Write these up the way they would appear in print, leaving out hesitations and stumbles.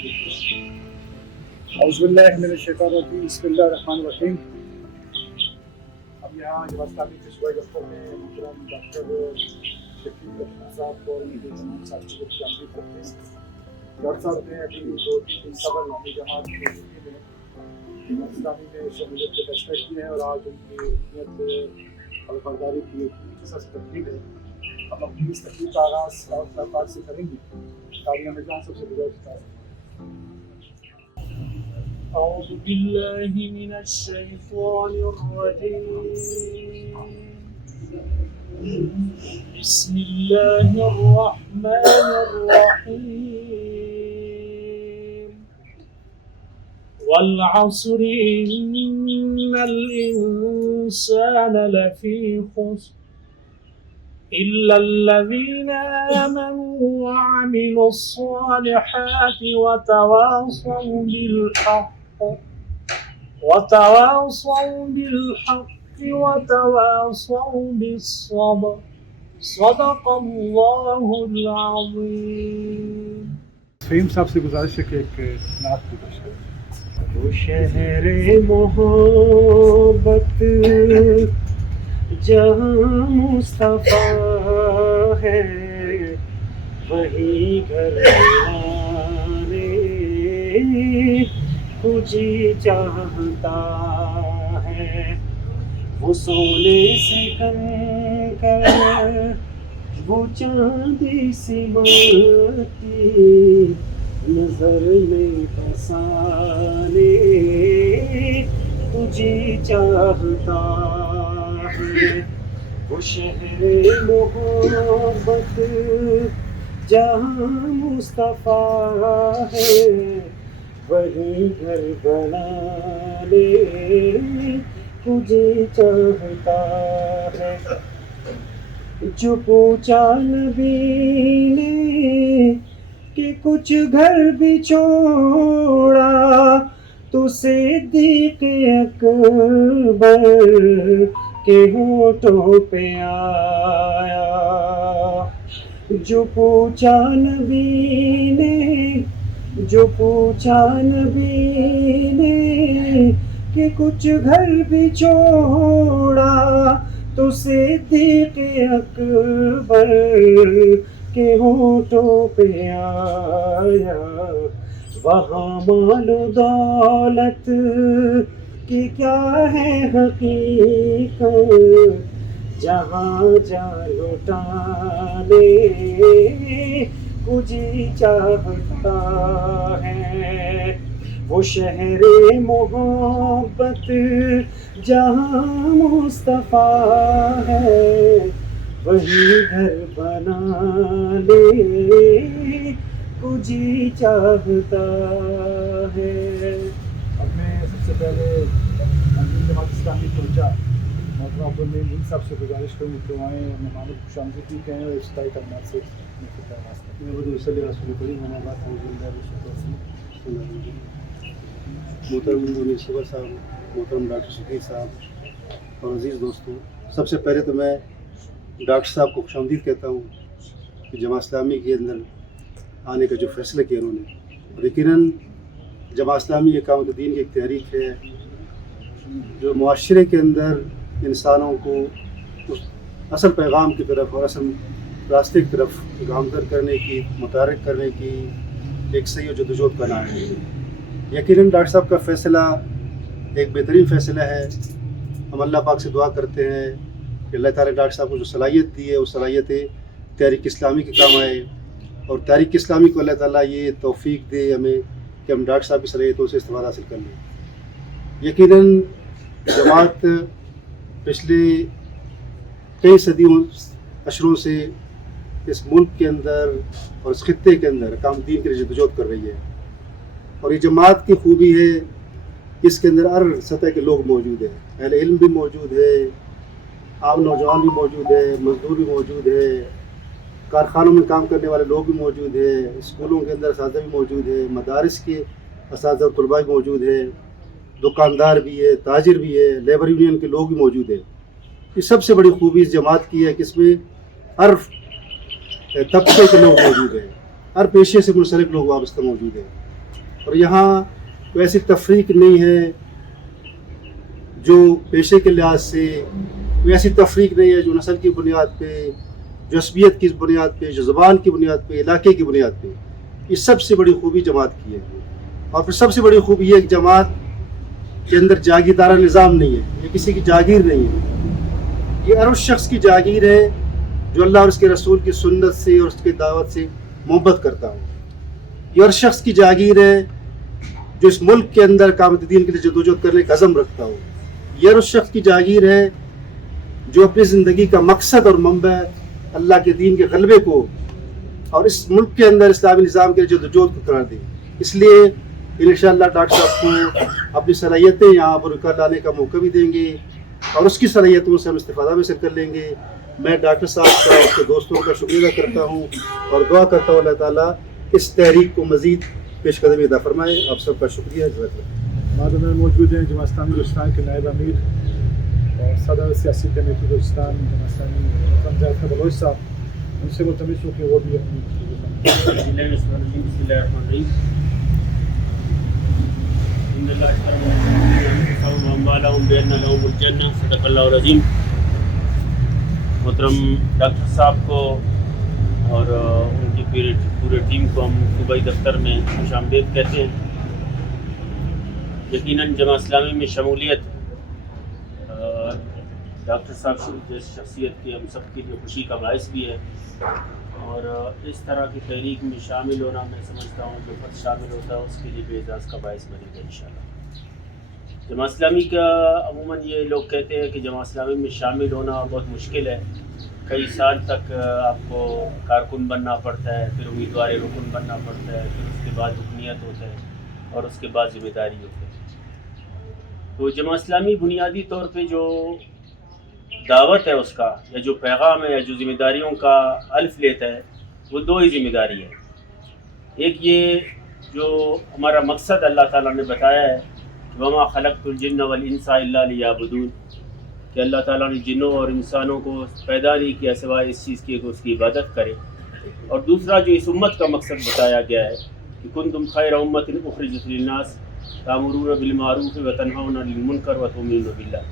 اعوذ باللہ من الشیطان الرجیم، بسم اللہ الرحمن الرحیم۔ اب یہاں اسلامی کے صوبائی دفتر میں محترم ڈاکٹر شفیق صاحب کو اور ان کے تمام ساتھی کو خدمت کرتے ہیں۔ ڈاکٹر صاحب نے ابھی 2-3 سبق اپنی جماعت کی زندگی میں اسلامی میں شمولیت کے فیصلے کیے ہیں اور آج ان کی نیت الفرداری کی خصوص تقریب ہے۔ ہم اپنی اس تقریب کا آغاز پاک سے کریں گے۔ تاریخ میں جان سب سے گزارش ہے۔ أعوذ بالله من الشيطان الرجيم بسم الله الرحمن الرحيم والعصر إن الإنسان لفي خسر إلا الذين آمنوا وعملوا الصالحات وتواصوا بالحق وتواصوا بالصبر صدق الله العظيم۔ فہیم صاحب سے گزارش ہے کہ ایک نعت کی پیش کریں۔ وہ شہر محبت جہاں مصطفیٰ ہے، وہی گھر والے تجھے چاہتا ہے۔ وہ سونے سے کنکر، وہ چاندی سے ماتی، نظر میں بسانے تجھے چاہتا ہے۔ وہ شہر محبت جہاں مصطفیٰ ہے، وہی گھر بنا لے تجھے چاہتا ہے۔ جو پوچھا نبی نے کہ کچھ گھر بھی چھوڑا، تو صدیق اکبر کے ہونٹوں پہ آیا۔ جو پوچھا نبی نے کہ کچھ گھر بھی چھوڑا، تو صدیق اکبر کے ہونٹوں پہ آیا۔ وہاں مال و دولت کی کیا ہے حقیقت، جہاں جا لوٹا لے تجھے چاہتا ہے۔ وہ شہر محبت جہاں مصطفیٰ ہے، وہی گھر بنا لے تجھے چاہتا ہے۔ اب میں سب سے پہلے جماعت اسلامی پہنچا محترم عبدالمین صاحب سے گزارش کروں کہ وہ آئیں اور مہمانوں کو خوشامدید کہیں اور افتتاحی کلمات سے محترم صبر صاحب، محترم ڈاکٹر شفیق صاحب اور عزیز دوستوں، سب سے پہلے تو میں ڈاکٹر صاحب کو خوشامدید کہتا ہوں کہ جماعت اسلامی کے اندر آنے کا جو فیصلہ کیا انہوں نے، اور یقیناً جماعت اسلامی اقامت دین کی ایک تحریک ہے جو معاشرے کے اندر انسانوں کو اس اصل پیغام کی طرف اور اصل راستے کی طرف گامزن کرنے کی، متحرک کرنے کی ایک صحیح جدوجہد کا نام ہے۔ یقیناً ڈاکٹر صاحب کا فیصلہ ایک بہترین فیصلہ ہے۔ ہم اللہ پاک سے دعا کرتے ہیں کہ اللہ تعالیٰ ڈاکٹر صاحب کو جو صلاحیت دی ہے وہ صلاحیتیں تحریک اسلامی کے کام آئے، اور تحریک اسلامی کو اللہ تعالیٰ یہ توفیق دے ہمیں کہ ہم ڈاکٹر صاحب کی صلاحیتوں سے استفادہ حاصل کر لیں۔ یقیناً جماعت پچھلے کئی صدیوں عشروں سے اس ملک کے اندر اور اس خطے کے اندر کام دین کے لیے جدوجہد کر رہی ہے، اور یہ جماعت کی خوبی ہے اس کے اندر ہر سطح کے لوگ موجود ہیں۔ اہل علم بھی موجود ہے، عام نوجوان بھی موجود ہے، مزدور بھی موجود ہے، کارخانوں میں کام کرنے والے لوگ بھی موجود ہیں، اسکولوں کے اندر اساتذہ بھی موجود ہیں، مدارس کے اساتذہ اور طلباء بھی موجود ہیں، دکاندار بھی ہے، تاجر بھی ہے، لیبر یونین کے لوگ بھی موجود ہیں۔ یہ سب سے بڑی خوبی اس جماعت کی ہے کہ اس میں ہر طبقے کے لوگ موجود ہیں، ہر پیشے سے منسلک لوگ وابستہ موجود ہیں۔ اور یہاں کوئی ایسی تفریق نہیں ہے جو پیشے کے لحاظ سے، کوئی ایسی تفریق نہیں ہے جو نسل کی بنیاد پہ، جو عصبیت کی بنیاد پہ، جو زبان کی بنیاد پہ، علاقے کی بنیاد پہ. یہ سب سے بڑی خوبی جماعت کی ہے. اور پھر سب سے بڑی خوبی یہ ہے کہ جماعت کے اندر جاگیردارہ نظام نہیں ہے، یہ کسی کی جاگیر نہیں ہے، یہ ہر اس شخص کی جاگیر ہے جو اللہ اور اس کے رسول کی سنت سے اور اس کی دعوت سے محبت کرتا ہو. یہ ہر شخص کی جاگیر ہے جو اس ملک کے اندر اقامت دین کے لیے جدوجہد کرنے کا عزم رکھتا ہو. یہ ہر اس شخص کی جاگیر ہے جو اپنی زندگی کا مقصد اور منبع اللہ کے دین کے غلبے کو اور اس ملک کے اندر اسلامی نظام کے جدوجہد کو قرار دے. اس لیے انشاءاللہ ڈاکٹر صاحب کو اپنی صلاحیتیں یہاں پر لانے کا موقع بھی دیں گے اور اس کی صلاحیتوں سے ہم استفادہ بھی کر لیں گے. میں ڈاکٹر صاحب کا اس کے دوستوں کا شکریہ ادا کرتا ہوں اور دعا کرتا ہوں اللہ تعالیٰ اس تحریک کو مزید پیش قدمی عطا فرمائے. آپ سب کا شکریہ. بعد میں موجود ہیں جماعت اسلامی بلوچستان کے نائب امیر اور صدر سیاسی کمیٹی بلوچستان جماعت اسلامی جاوید بلوچ صاحب. ان سے ملتمس ہوں کہ وہ بھی اپنی بسم اللہ الرحمن الرحیم. صدق اللہ العظیم. محترم ڈاکٹر صاحب کو اور ان کی پورے ٹیم کو ہم صوبائی دفتر میں خوش آمدید کہتے ہیں. یقیناً جماعت اسلامی میں شمولیت ڈاکٹر صاحب جیسی شخصیت کی ہم سب کے لیے خوشی کا باعث بھی ہے اور اس طرح کی تحریک میں شامل ہونا میں سمجھتا ہوں جو فرد شامل ہوتا ہے اس کے لیے بے اعزاز کا باعث بنے گا انشاءاللہ. جماعت اسلامی کا عموماً یہ لوگ کہتے ہیں کہ جماعت اسلامی میں شامل ہونا بہت مشکل ہے. کئی سال تک آپ کو کارکن بننا پڑتا ہے، پھر امیدوار رکن بننا پڑتا ہے، پھر اس کے بعد رکنیت ہوتا ہے اور اس کے بعد ذمہ داری ہوتی ہے. تو جماعت اسلامی بنیادی طور پہ جو دعوت ہے اس کا یا جو پیغام ہے یا جو ذمہ داریوں کا الف لیتا ہے وہ دو ہی ذمہ داری ہے. ایک یہ جو ہمارا مقصد اللہ تعالیٰ نے بتایا ہے وما خلقت الجن والانس الا لیعبدون، کہ اللہ تعالیٰ نے جنوں اور انسانوں کو پیدا نہیں کیا سوائے اس چیز کی کہ اس کی عبادت کرے. اور دوسرا جو اس امت کا مقصد بتایا گیا ہے کہ کنتم خیر امۃ اخرجت للناس تأمرون بالمعروف وتنہون عن المنکر وتؤمنون باللہ.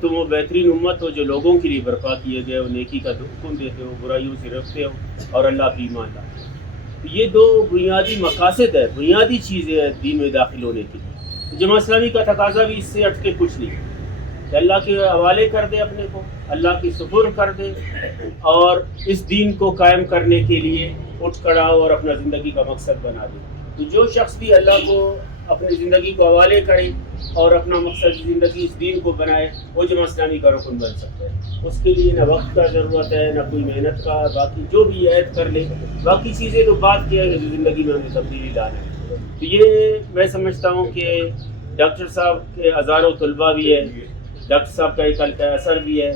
تم وہ بہترین امت ہو جو لوگوں کے لیے برپا کیے گئے ہو، نیکی کا حکم دیتے ہو، برائیوں سے روکتے ہو اور اللہ پہ ایمان لاتے ہو. یہ دو بنیادی مقاصد ہے، بنیادی چیزیں ہیں دین میں داخل ہونے کے لیے. جماعت اسلامی کا تقاضا بھی اس سے ہٹ کے کچھ نہیں کہ اللہ کے حوالے کر دے، اپنے کو اللہ کی سپرد کر دے اور اس دین کو قائم کرنے کے لیے اٹھ کھڑا ہو اور اپنا زندگی کا مقصد بنا دے. تو جو شخص بھی اللہ کو اپنی زندگی کو حوالے کرے اور اپنا مقصد زندگی اس دین کو بنائے وہ جماعت اسلامی کا رکن بن سکتا ہے. اس کے لیے نہ وقت کا ضرورت ہے نہ کوئی محنت کا، باقی جو بھی عہد کر لے، باقی چیزیں تو بات کیا ہے جو زندگی میں ہمیں تبدیلی لانا ہے. تو یہ میں سمجھتا ہوں کہ ڈاکٹر صاحب کے ہزاروں طلباء بھی ہے، ڈاکٹر صاحب کا ایک ہلکا اثر بھی ہے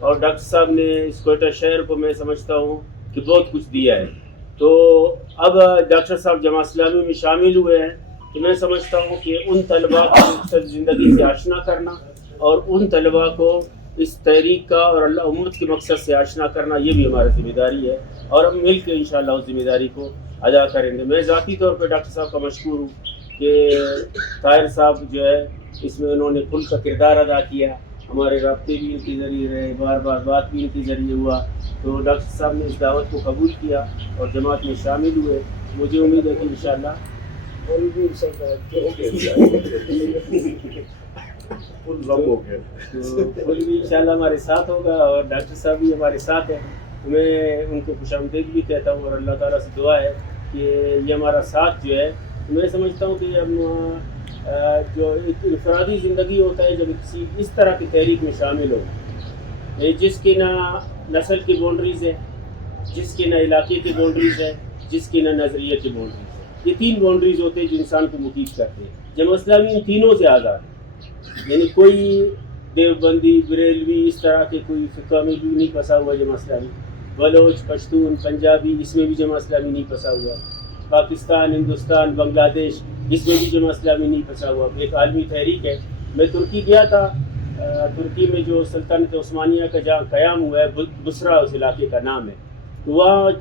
اور ڈاکٹر صاحب نے اس کوئٹہ شہر کو میں سمجھتا ہوں کہ بہت کچھ دیا ہے. تو اب ڈاکٹر صاحب جماعت اسلامی میں شامل ہوئے ہیں تو میں سمجھتا ہوں کہ ان طلباء کو مقصد زندگی سے آشنا کرنا اور ان طلباء کو اس تحریک کا اور اللہ امت کے مقصد سے آشنا کرنا یہ بھی ہماری ذمہ داری ہے اور ہم مل کے انشاءاللہ اس ذمہ داری کو ادا کریں گے. میں ذاتی طور پہ ڈاکٹر صاحب کا مشکور ہوں کہ طاہر صاحب جو ہے اس میں انہوں نے کھل کا کردار ادا کیا. ہمارے رابطے بھی ان کے ذریعے رہے، بار بار بات بھی ان کے ذریعے ہوا. تو ڈاکٹر صاحب نے اس دعوت کو قبول کیا اور جماعت میں شامل ہوئے. مجھے امید ہے کہ انشاءاللہ انشاءاللہ ہمارے ساتھ ہوگا اور ڈاکٹر صاحب بھی ہمارے ساتھ ہیں. میں ان کو خوش آمدید بھی کہتا ہوں اور اللہ تعالیٰ سے دعا ہے کہ یہ ہمارا ساتھ جو ہے میں سمجھتا ہوں کہ ہم جو ایک انفرادی زندگی ہوتا ہے جب کسی اس طرح کی تحریک میں شامل ہو جس کی نہ نسل کی باؤنڈریز ہے، جس کی نہ علاقے کی باؤنڈریز ہے، جس کی نہ نظریے کی باؤنڈریز ہے. یہ تین باؤنڈریز ہوتے ہیں جو انسان کو مفید کرتے ہیں. جماعت اسلامی ان تینوں سے آزاد ہے، یعنی کوئی دیوبندی بریلوی اس طرح کے کوئی فقہ میں بھی نہیں پھنسا ہوا. جماعت اسلامی بلوچ پشتون پنجابی اس میں بھی جماعت اسلامی نہیں پھنسا ہوا. پاکستان ہندوستان بنگلہ دیش اس میں بھی جماعت اسلامی نہیں پھنسا ہوا. ایک عالمی تحریک ہے. میں ترکی گیا تھا، ترکی میں جو سلطنت عثمانیہ کا جہاں قیام ہوا ہے بصرہ اس علاقے کا نام ہے، وہاں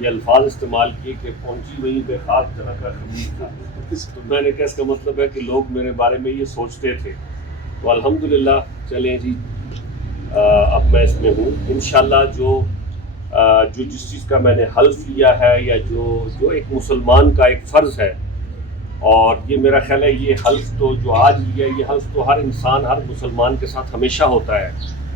یہ الفاظ استعمال کیے کہ پہنچی وہیں پہ خاک طرح کا خبیث تھا. تو میں نے کہا اس کا مطلب ہے کہ لوگ میرے بارے میں یہ سوچتے تھے. تو الحمدللہ چلیں جی اب میں اس میں ہوں. انشاءاللہ جو جس چیز کا میں نے حلف لیا ہے یا جو ایک مسلمان کا ایک فرض ہے، اور یہ میرا خیال ہے یہ حلف تو جو آج لیا یہ حلف تو ہر انسان ہر مسلمان کے ساتھ ہمیشہ ہوتا ہے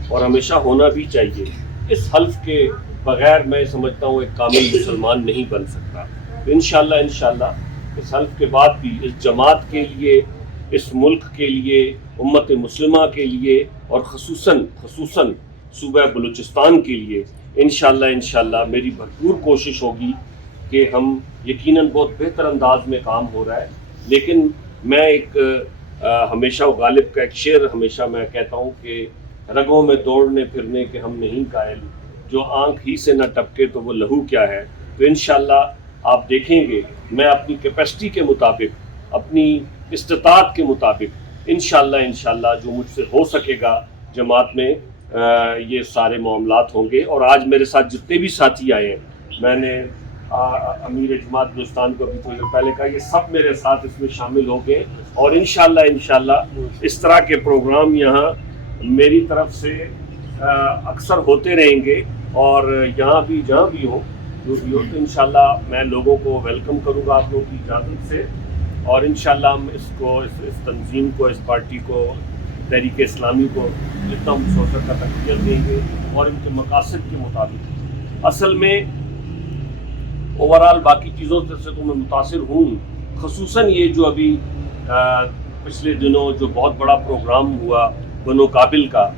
اور ہمیشہ ہونا بھی چاہیے. اس حلف کے بغیر میں سمجھتا ہوں ایک کامل مسلمان نہیں بن سکتا. انشاءاللہ اس حلف کے بعد بھی اس جماعت کے لیے، اس ملک کے لیے، امت مسلمہ کے لیے اور خصوصاً صوبہ بلوچستان کے لیے انشاءاللہ میری بھرپور کوشش ہوگی کہ ہم یقیناً بہت بہتر انداز میں کام ہو رہا ہے. لیکن میں ایک ہمیشہ غالب کا ایک شعر ہمیشہ میں کہتا ہوں کہ رگوں میں دوڑنے پھرنے کے ہم نہیں قائل، جو آنکھ ہی سے نہ ٹپکے تو وہ لہو کیا ہے. تو انشاءاللہ آپ دیکھیں گے میں اپنی کیپیسٹی کے مطابق، اپنی استطاعت کے مطابق انشاءاللہ جو مجھ سے ہو سکے گا جماعت میں یہ سارے معاملات ہوں گے. اور آج میرے ساتھ جتنے بھی ساتھی آئے ہیں، میں نے امیر جماعت بلوچستان کو ابھی تھوڑی دیر پہلے کہا، یہ سب میرے ساتھ اس میں شامل ہو گئے. اور انشاءاللہ اس طرح کے پروگرام یہاں میری طرف سے اکثر ہوتے رہیں گے. اور یہاں بھی جہاں بھی ہو جو بھی ہو تو انشاءاللہ میں لوگوں کو ویلکم کروں گا آپ لوگوں کی اجازت سے. اور انشاءاللہ ہم اس تنظیم کو، اس پارٹی کو، تحریک اسلامی کو جتنا ہم سو سکتا تقویت دیں گے اور ان کے مقاصد کے مطابق. اصل میں اوورال باقی چیزوں سے تو میں متاثر ہوں، خصوصاً یہ جو ابھی پچھلے دنوں جو بہت بڑا پروگرام ہوا بنو قابل کا.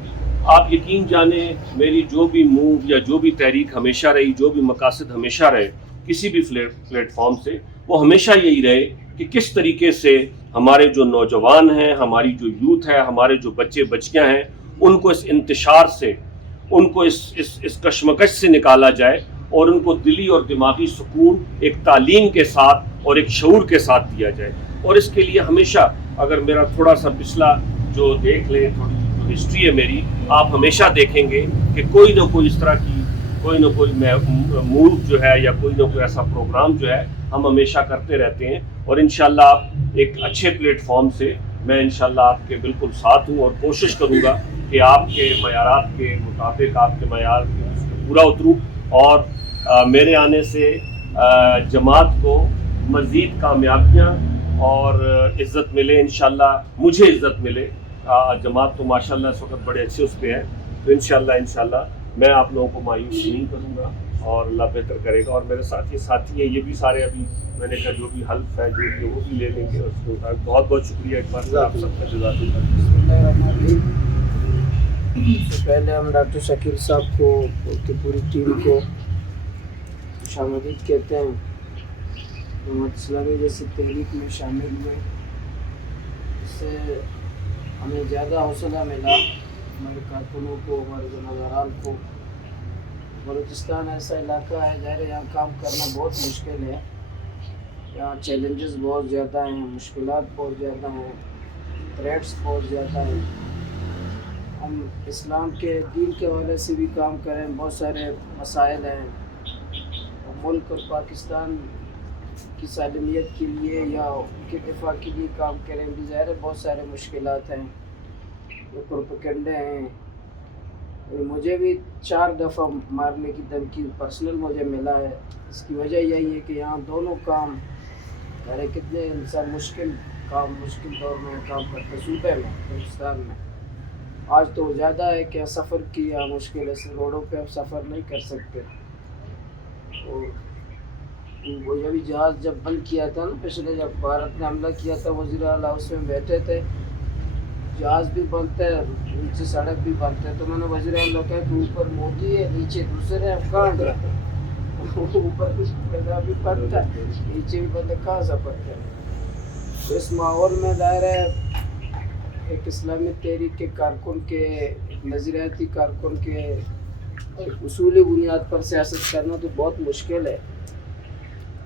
آپ یقین جانیں میری جو بھی موو یا جو بھی تحریک ہمیشہ رہی، جو بھی مقاصد ہمیشہ رہے کسی بھی پلیٹ فارم سے، وہ ہمیشہ یہی رہے کہ کس طریقے سے ہمارے جو نوجوان ہیں، ہماری جو یوتھ ہے، ہمارے جو بچے بچیاں ہیں، ان کو اس انتشار سے، ان کو اس کشمکش سے نکالا جائے اور ان کو دلی اور دماغی سکون ایک تعلیم کے ساتھ اور ایک شعور کے ساتھ دیا جائے. اور اس کے لیے ہمیشہ اگر میرا تھوڑا سا پچھلا جو دیکھ لیں، تھوڑی جو ہسٹری ہے میری، آپ ہمیشہ دیکھیں گے کہ کوئی نہ کوئی اس طرح کی کوئی نہ کوئی موو جو ہے یا کوئی نہ کوئی ایسا پروگرام جو ہے ہم ہمیشہ کرتے رہتے ہیں. اور انشاءاللہ آپ ایک اچھے پلیٹ فارم سے میں انشاءاللہ آپ کے بالکل ساتھ ہوں اور کوشش کروں گا کہ آپ کے معیارات کے مطابق، آپ کے معیار کے اس پہ پورا اتروں اور میرے آنے سے جماعت کو مزید کامیابیاں اور عزت ملے. انشاءاللہ مجھے عزت ملے. جماعت تو ماشاءاللہ اس وقت بڑے اچھے اس پہ ہیں. تو انشاءاللہ میں آپ لوگوں کو مایوس نہیں کروں گا اور اللہ بہتر کرے گا. اور میرے ساتھی ہیں، یہ بھی سارے ابھی میں نے کہا جو بھی حلف ہے جو بھی وہ بھی لے لیں گے. اور اس کے بہت بہت شکریہ ایک بار آپ سب کا. جزاک اللہ. سے پہلے ہم ڈاکٹر شکیل صاحب کو اور کی پوری ٹیم کو خوش آمدید کہتے ہیں. جماعت اسلامی جیسی تحریک میں شامل ہوئے، اس سے ہمیں زیادہ حوصلہ ملا، ہمارے کارکنوں کو، ہمارے ذمہ داران کو. بلوچستان ایسا علاقہ ہے ظاہر یہاں کام کرنا بہت مشکل ہے. یہاں چیلنجز بہت زیادہ ہیں، مشکلات بہت زیادہ ہیں، تھریٹس بہت زیادہ ہیں. ہم اسلام کے دین کے حوالے سے بھی کام کریں، بہت سارے مسائل ہیں. ملک اور پاکستان کی سالمیت کے لیے یا ان کے دفاع کے لیے کام کریں بھی ظاہر ہے بہت سارے مشکلات ہیں، پروپیگنڈے ہیں. مجھے بھی 4 دفعہ مارنے کی دھمکی پرسنل مجھے ملا ہے. اس کی وجہ یہی ہے کہ یہاں دونوں کام ارے کتنے انسان مشکل دور میں کام کرتے صوبے میں، ہندوستان میں. آج تو زیادہ ہے کہ سفر کی یا مشکل ہے، روڈوں پہ اب سفر نہیں کر سکتے. اور وہ یہ بھی جہاز جب بند کیا تھا نا، پچھلے جب بھارت نے حملہ کیا تھا، وزیر اعلیٰ اس میں بیٹھے تھے، جہاز بھی بند ہے، نیچے سڑک بھی بند ہے. تو میں نے وزیر اعلیٰ کہا کہ اوپر مودی ہے، نیچے دوسرے ہم کہاں گئے؟ اوپر بھی بند ہے، نیچے بھی بند ہے، کہاں سفر کریں؟ تو اس ماحول میں ظاہر ہے ایک اسلامی تحریک کے کارکن کے، ایک نظریاتی کارکن کے اصولی بنیاد پر سیاست کرنا تو بہت مشکل ہے.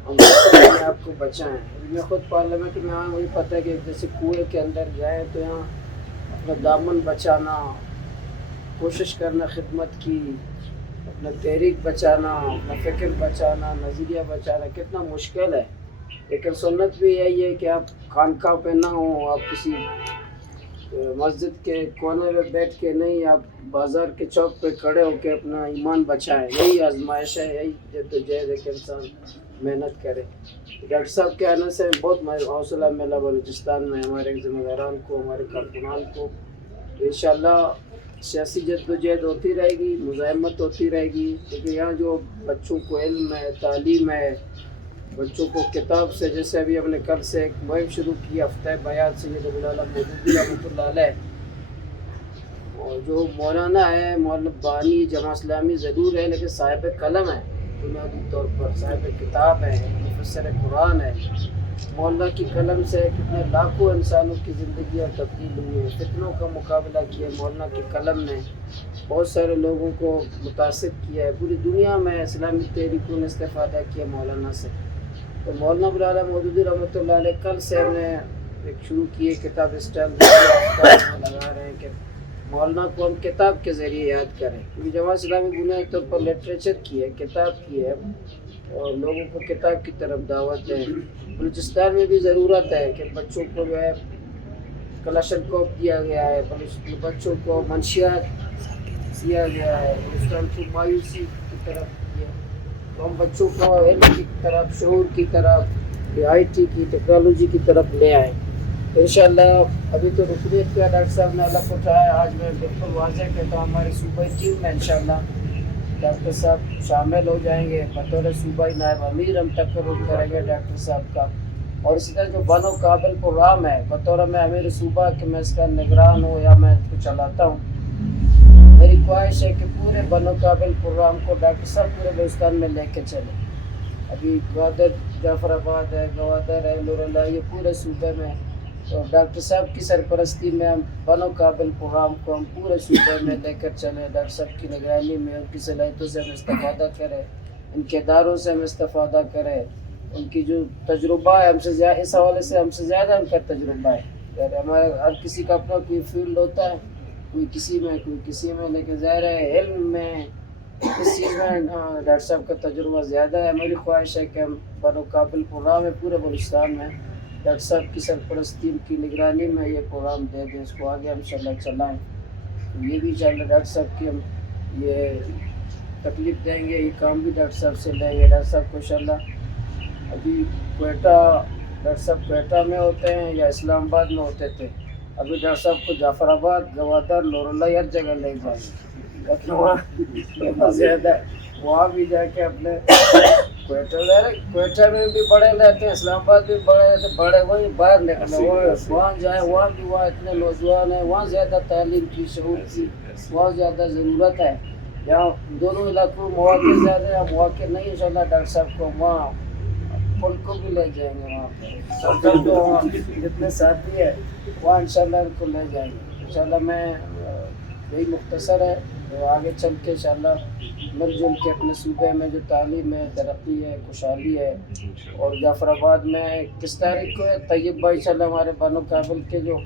ہم اپنے آپ کو بچائیں. میں خود پارلیمنٹ میں آیا، مجھے پتہ ہے کہ جیسے کنویں کے اندر جائیں تو یہاں اپنا دامن بچانا، کوشش کرنا خدمت کی، اپنا تحریک بچانا، اپنا فکر بچانا، نظریہ بچانا کتنا مشکل ہے، لیکن سنت بھی یہی ہے کہ آپ خانقاہ پہ نہ ہوں، آپ کسی مسجد کے کونے میں بیٹھ کے نہیں، آپ بازار کے چوک پہ کھڑے ہو کے اپنا ایمان بچائیں. یہی آزمائش ہے، یہی جدوجہد ہے کہ انسان محنت کرے. ڈاکٹر صاحب کے آنے سے بہت حوصلہ ملا بلوچستان میں ہمارے ذمہ داران کو، ہمارے کارکنان کو. انشاءاللہ سیاسی جدوجہد ہوتی رہے گی، مزاحمت ہوتی رہے گی، لیکن یہاں جو بچوں کو علم ہے، تعلیم ہے، بچوں کو کتاب سے، جیسے ابھی ہم نے کل سے ایک مہم شروع کی ہفتہ بیات سید ابوالعلا مودودی رحمۃ اللہ علیہ، اور جو مولانا ہے، مولانا بانی جماعت اسلامی ضرور ہے لیکن صاحب قلم ہے، بنیادی طور پر صاحب کتاب ہے، مفسر قرآن ہے. مولانا کی قلم سے کتنے لاکھوں انسانوں کی زندگیاں تبدیل ہوئی ہیں، فتنوں کا مقابلہ کیا مولانا کی قلم نے، بہت سارے لوگوں کو متاثر کیا ہے. پوری دنیا میں اسلامی تحریکوں نے استفادہ کیا مولانا سے. تو مولانا ابوالعلا مودودی رحمۃ اللہ علیہ کل سے ہم نے ایک شروع کی ہے کتاب اسٹائل لگا رہے ہیں کہ مولانا کو ہم کتاب کے ذریعے یاد کریں، کیونکہ جماعت اسلامی بنیادی طور پر لٹریچر کی ہے، کتاب کی ہے، اور لوگوں کو کتاب کی طرف دعوت ہے. بلوچستان میں بھی ضرورت ہے کہ بچوں کو جو ہے کلاشنکوف دیا گیا ہے، بچوں کو منشیات دیا گیا ہے، بلوچستان کو مایوسی کی طرف دیا. تو ہم بچوں کو علم کی طرف، شعور کی طرف، آئی ٹی کی، ٹیکنالوجی کی طرف لے آئیں. انشاءاللہ ابھی تو رکنیت کا ڈاکٹر صاحب نے الگ اٹھایا، آج میں بالکل واضح کہتا ہوں ہماری صوبائی ٹیم میں انشاءاللہ ڈاکٹر صاحب شامل ہو جائیں گے. بطور صوبائی نائب امیر ہم ٹکر کریں گے ڈاکٹر صاحب کا. اور اسی طرح جو بنو قابل پروگرام ہے، بطور میں امیر صوبہ کہ میں اس کا نگران ہوں یا میں اس کو چلاتا ہوں، میری خواہش ہے کہ پورے بنو قابل پروگرام کو ڈاکٹر صاحب پورے بلوچستان میں لے کے چلیں. ابھی گوادر جعفر آباد ہے، گوادر ہے، نوراللہ، یہ پورے صوبے میں. تو ڈاکٹر صاحب کی سرپرستی میں ہم بنو قابل پروگرام کو ہم پورے صوبے میں لے کر چلیں. ڈاکٹر صاحب کی نگرانی میں ان کی صلاحیتوں سے ہم استفادہ کریں، ان کے اداروں سے ہم استفادہ کریں، ان کی جو تجربہ ہے ہم سے زیادہ، اس حوالے سے ہم سے زیادہ ان کا تجربہ ہے. یعنی ہمارے ہر کسی کا اپنا کوئی فیلڈ ہوتا ہے، کوئی کسی میں کوئی کسی میں، لیکن ظاہر ہے علم میں اس چیز میں ڈاکٹر صاحب کا تجربہ زیادہ ہے. میری خواہش ہے کہ ہم بنو قابل پروگرام ہے پورے بلوچستان میں ڈاکٹر صاحب کی سرپرستی کی نگرانی میں یہ پروگرام دے دیں، اس کو آگے انشاءاللہ چلائیں. یہ بھی انشاءاللہ ڈاکٹر صاحب کی ہم یہ تکلیف دیں گے، یہ کام بھی ڈاکٹر صاحب سے لیں گے. ڈاکٹر صاحب کو انشاءاللہ ابھی کوئٹہ، ڈاکٹر صاحب کوئٹہ میں ہوتے ہیں یا اسلام آباد میں ہوتے تھے، ابھی ڈاکٹر صاحب کو جعفر آباد، گوادر، نوراللہ ہر جگہ لے جائیں گے. لیکن وہاں زیادہ وہاں بھی جا کے اپنے کوئٹہ میں بھی بڑے رہتے ہیں، اسلام آباد بھی بڑے رہتے ہیں، بڑے وہی باہر نکلے، وہاں جائیں، وہاں بھی وہاں اتنے نوجوان ہیں، وہاں زیادہ تعلیم کی، شعور کی وہاں زیادہ ضرورت ہے. یہاں دونوں علاقوں میں مواقع زیادہ ہیں، مواقع نہیں. انشاءاللہ ڈاکٹر صاحب کو وہاں ان کو بھی لے جائیں گے، وہاں پہ وہاں جتنے ساتھی ہیں وہاں انشاءاللہ ان کو لے جائیں گے. انشاءاللہ میں یہی مختصر ہے، آگے چل کے انشاءاللہ مل جل کے اپنے صوبے میں جو تعلیم ہے، ترقی ہے، خوشحالی ہے. اور جعفر آباد میں کس تاریخ کو ہے؟ طیب بھائی انشاءاللہ ہمارے بنو قابل کے جو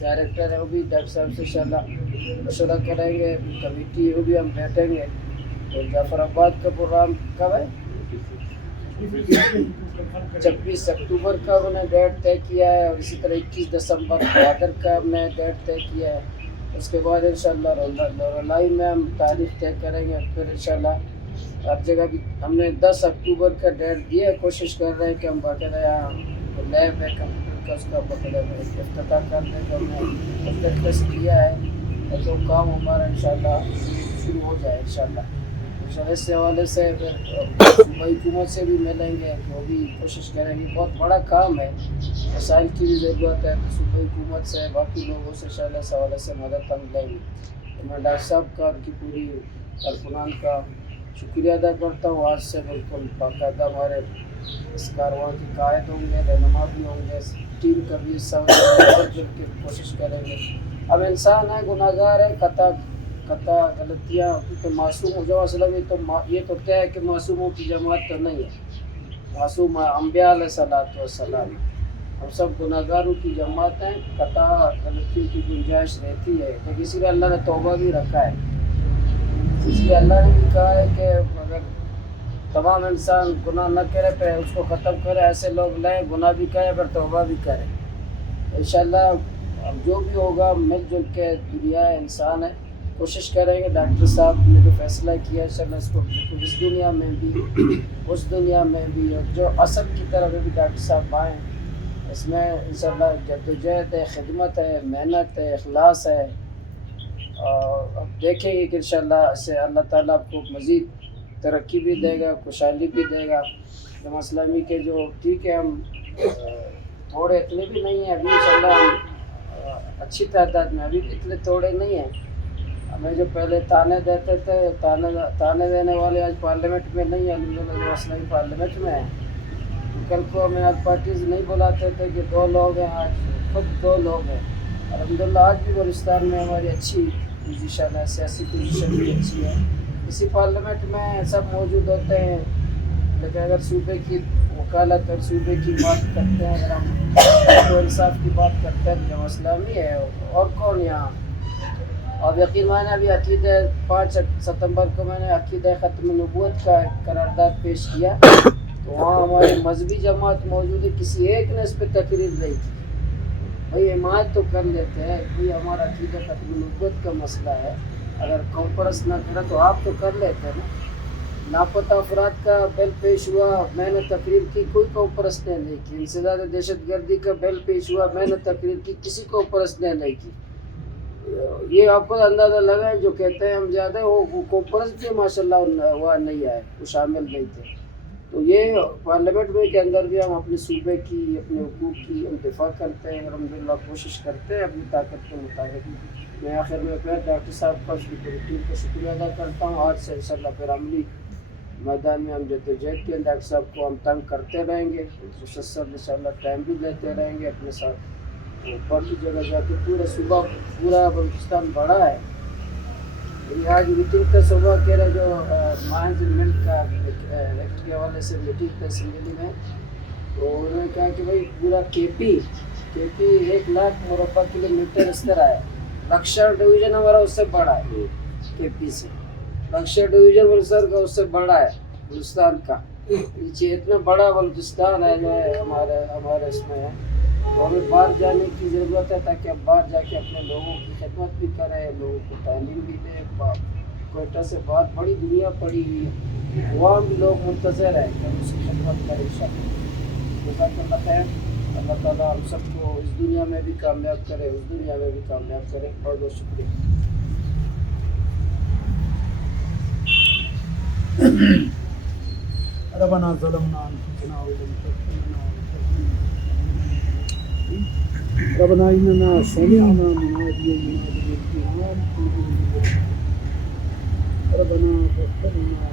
ڈائریکٹر ہیں وہ بھی ڈاکٹر صاحب سے انشاءاللہ مشورہ کریں گے، کمیٹی وہ بھی ہم بیٹھیں گے. تو جعفر آباد کا پروگرام کب ہے؟ 26 اکتوبر کا انہوں نے ڈیٹ طے کیا ہے، اور اسی طرح 21 دسمبر گوادر کا ہم نے ڈیٹ طے کیا ہے. اس کے بعد انشاءاللہ نوراللہ میں ہم تاریخ طے کریں گے. پھر انشاءاللہ ہر جگہ بھی ہم نے 10 اکتوبر کا ڈیٹ دیا ہے. کوشش کر رہے ہیں کہ ہم باقاعدہ یہاں لیب ہے کمپیوٹر کا، اس کا باقاعدہ افتتاح کر دیں گے. ہم نے افتتاح کیا ہے اور جو کام ہمارا انشاءاللہ شروع ہو جائے انشاءاللہ. اس حوالے سے صوبائی حکومت سے بھی ملیں گے، وہ بھی کوشش کریں گے. بہت بڑا کام ہے، وسائل کی بھی ضرورت ہے، تو صوبائی حکومت سے، باقی لوگوں سے انشاءاللہ اس حوالے سے مدد ہم لیں گے. تو میں ڈاکٹر صاحب کا، ان کی پوری کارکنان کا شکریہ ادا کرتا ہوں. آج سے بالکل باقاعدہ ہمارے اس کارواں کے قائد ہوں گے، رہنما بھی ہوں گے، ٹیم کا بھی حصہ مل جل کے کوشش کریں گے. اب انسان ہے، گناہ گار ہے، خطا غلطیاں تو معصوم ہو جاؤ. اصل میں تو یہ تو طے ہے کہ معصوموں کی جماعت تو نہیں ہے، معصوم انبیاء علیہ الصلوۃ والسلام. ہم سب گناہ گاروں کی جماعت ہیں، خطا غلطیوں کی گنجائش رہتی ہے، تو اسی لیے اللہ نے توبہ بھی رکھا ہے. اس لیے اللہ نے بھی کہا ہے کہ اگر تمام انسان گناہ نہ کرے پہ اس کو ختم کرے، ایسے لوگ لیں گناہ بھی کرے پر توبہ بھی کرے. انشاءاللہ اب جو بھی ہوگا مل جل کے دنیا انسان ہے، کوشش کریں گے. ڈاکٹر صاحب نے جو فیصلہ کیا ہے انشاءاللہ اس کو بالکل اس دنیا میں بھی اس دنیا میں بھی، اور جو اصل کی طرف بھی ڈاکٹر صاحب آئیں، اس میں انشاءاللہ جدوجہد ہے، خدمت ہے، محنت ہے، اخلاص ہے. اور اب دیکھیں گے کہ انشاءاللہ اس سے اللہ تعالیٰ آپ کو مزید ترقی بھی دے گا، خوشحالی بھی دے گا. جماعت اسلامی کے جو ٹھیک ہے ہم تھوڑے اتنے بھی نہیں ہیں ابھی انشاءاللہ، ہم اچھی تعداد میں ابھی بھی اتنے تھوڑے نہیں ہیں. ہمیں جو پہلے تانے دیتے تھے، تانے دینے والے آج پارلیمنٹ میں نہیں ہیں. الحمدللہ جماعت اسلامی پارلیمنٹ میں ہیں. کل کو ہمیں آج پارٹیز نہیں بلاتے تھے کہ 2 لوگ ہیں، آج خود 2 لوگ ہیں. الحمدللہ آج بھی بلوچستان میں ہماری اچھی پوزیشن ہے، سیاسی پوزیشن بھی اچھی ہے. اسی پارلیمنٹ میں سب موجود ہوتے ہیں، لیکن اگر صوبے کی وکالت اور صوبے کی بات کرتے ہیں، اگر ہم انصاف کی بات کرتے ہیں تو جماعت اسلامی ہے اور کون یہاں. اور یقین مانے ابھی عقیدہ 5 ستمبر کو میں نے عقیدہ ختم نبوت کا قرارداد پیش کیا، تو وہاں ہماری مذہبی جماعت موجود ہے، کسی ایک نے اس پہ تقریر نہیں کی. بھائی حمایت تو کر لیتے ہیں، کوئی ہمارا عقیدہ ختم نبوت کا مسئلہ ہے، اگر کانفرنس نہ کرے تو آپ تو کر لیتے ہیں نا. لاپتہ افراد کا بل پیش ہوا، میں نے تقریر کی، کوئی کانفرنس نے نہیں کی. انسداد دہشت گردی کا بل پیش ہوا، میں نے تقریر کی، کسی کانفرنس نے نہیں کی. یہ آپ کو اندازہ لگا ہے جو کہتے ہیں ہم زیادہ وہ کانفرنس بھی ماشاءاللہ وہ نہیں آئے، وہ شامل نہیں تھے. تو یہ پارلیمنٹ میں کے اندر بھی ہم اپنے صوبے کی، اپنے حقوق کی ہم دفاع کرتے ہیں، الحمدللہ کوشش کرتے ہیں اپنی طاقت کے مطابق. میں آخر میں پھر ڈاکٹر صاحب کا ٹیم کا شکریہ ادا کرتا ہوں. آج سے انشاءاللہ پھر عملی میدان میں ہم جدوجہد کے ڈاکٹر صاحب کو ہم تنگ کرتے رہیں گے، مسلسل انشاءاللہ ٹائم بھی لیتے رہیں گے اپنے ساتھ. اوپر کی جگہ جا کے پورا صوبہ پورا بلوچستان بڑا ہے. آج میٹنگ کا صبح کہہ رہے جو مائنز ملک کا ایکٹ کے حوالے سے میٹنگ تھا اسمبلی میں، تو انہوں نے کہا کہ بھائی پورا کے پی 1 لاکھ مربع کلومیٹر اس طرح ہے. لکشر ڈویژن ہمارا اس سے بڑا ہے، کے پی سے لکشر ڈویژن بلوچستان کا اس سے بڑا ہے. بلوچستان کا نیچے اتنا بڑا بلوچستان ہے جو ہے ہمارے اس میں ہے. تو ہمیں باہر جانے کی ضرورت ہے تاکہ ہم باہر جا کے اپنے لوگوں کی خدمت بھی کریں، لوگوں کو تعلیم بھی دیں. کوئٹہ سے بہت بڑی دنیا پڑی ہوئی ہے، وہاں بھی لوگ منتظر ہیں کہ ہم اس کی خدمت کریں انشاءاللہ. جزاک اللہ خیر. اللہ تعالیٰ ہم سب کو اس دنیا میں بھی کامیاب کرے، اس دنیا میں بھی کامیاب کرے. بہت بہت شکریہ. ربنا ظلمنا انفسنا وإن لم تغفر لنا ربنا إننا سمعنا مناديا ينادي للإيمان ربنا فاغفر لنا